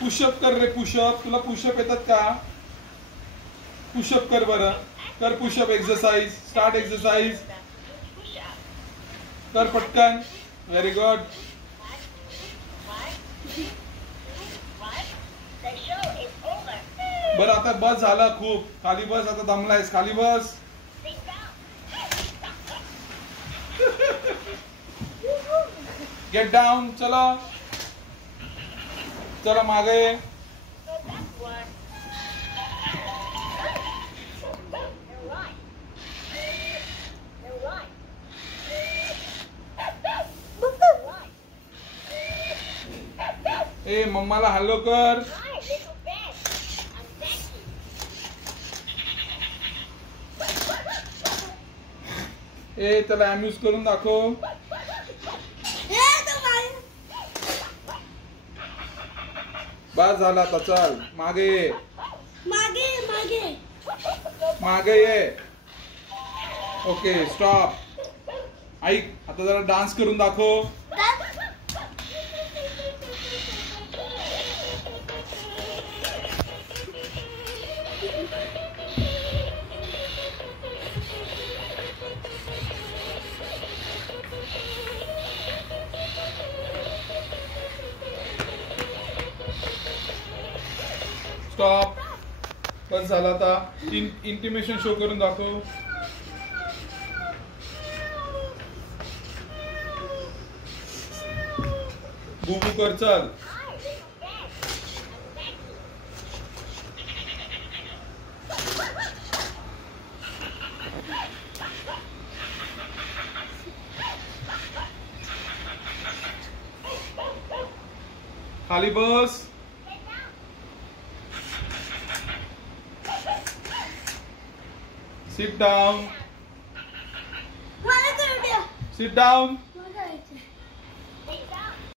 पुशअप कर रे, पुशअप. तुला पुशअप येतात का? पुशअप कर बरं. कर पुशअप. Exercise start. एक्सरसाइज कर पटकन. Very good. बरं आता बस झालं खूप. खाली बस. आता दमलायस. खाली बस. Get down. चला चला मागे. ए मम्माला हॅलो कर. ए त्याला अम्यूज करून दाखव. बस झाला आता. चल मागे ये. मागे ये. Okay stop. ऐक आता जरा डान्स करून दाखव. स्टॉप. बस झाला आता. इंटिमेशन शो करून दाखव. बुबू कर. चल खाली बस. Sit down. Sit down.